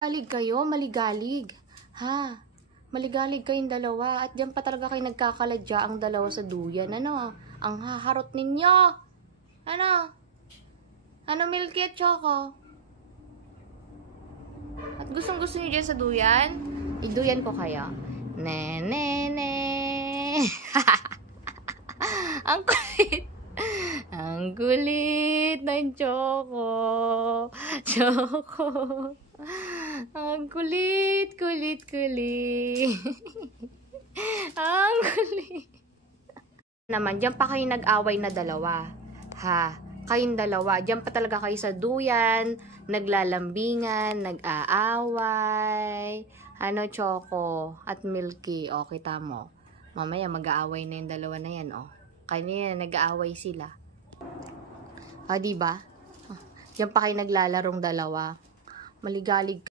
Maligalig kayo, maligalig. Ha? Maligalig kayong dalawa. At diyan pa talaga kayo nagkakaladya ang dalawa sa duyan. Ano? Ang haharot ninyo. Ano? Ano, Milky at Choco? At gustong-gusto niyo dyan sa duyan? Iduyan ko kayo. Ne, ne, ne. Ang kulit. Ang kulit ng Choco. Choco. Ang kulit, kulit, kulit. Ang kulit. Naman, diyan pa kayo nag-away na dalawa. Ha? Kayong dalawa. Diyan pa talaga kayo sa duyan, naglalambingan, nag-aaway. Ano, Choco at Milky? O, kita mo. Mamaya mag-aaway na yung dalawa na yan, o. Kanina, nag-aaway sila. O, diba? Diyan pa kayo naglalarong dalawa. Maligalig